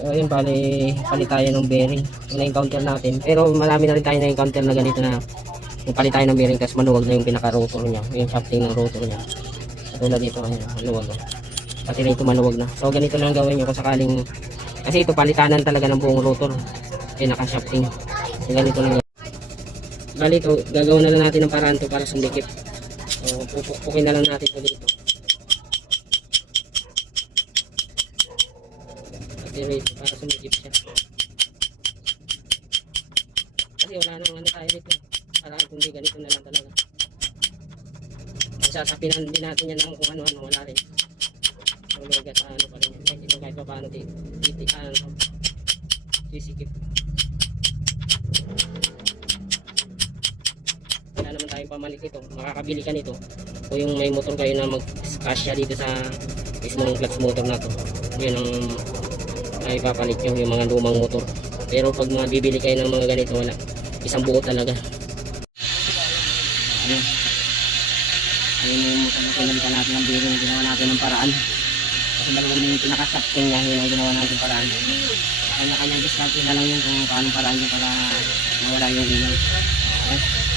So ayun, bali palit tayo ng bearing. Yung na-encounter natin. Pero marami na rin tayo na-encounter na ganito na yung palit tayo ng bearing tapos maluwag na yung pinaka-rotor niya. Yung shafting ng rotor niya. Katulad dito, ayun, maluwag. Pati na ito maluwag na. So ganito lang gawin nyo kung sakaling, kasi ito palitanan talaga ng buong rotor. Pinaka-shafting. So ganito lang gawin. Bali ito, gagawin na lang natin ng paraan to para sumikip. So pupukin na lang natin ito dito. Dito para sumikip siya. Kasi wala nang ano tayo dito. Para kundi ganito na lang talaga. Sasapinan din natin yan ng kung ano-ano, wala rin. So lumaga sa ano pa rin yan. Ito kahit pa paano sisikip. Wala naman tayong pamalit ito. Makakabili ka nito. O yung may motor kayo na mag-kasya dito sa mismong clutch motor na to. Yun ang ay papalit nyo, yung mga lumang motor. Pero pag mga bibili kayo ng mga ganito, wala, isang buo talaga. Ayun yung motor na pinalitan natin ng bearing, ginawa natin ng paraan. Kasi maluwag na yung pinaka-shafting niya, yun ang ginawa natin paraan. Kanya-kanyang discount na lang yun kung paano paraan yun para mawala yung ilaw. Okay?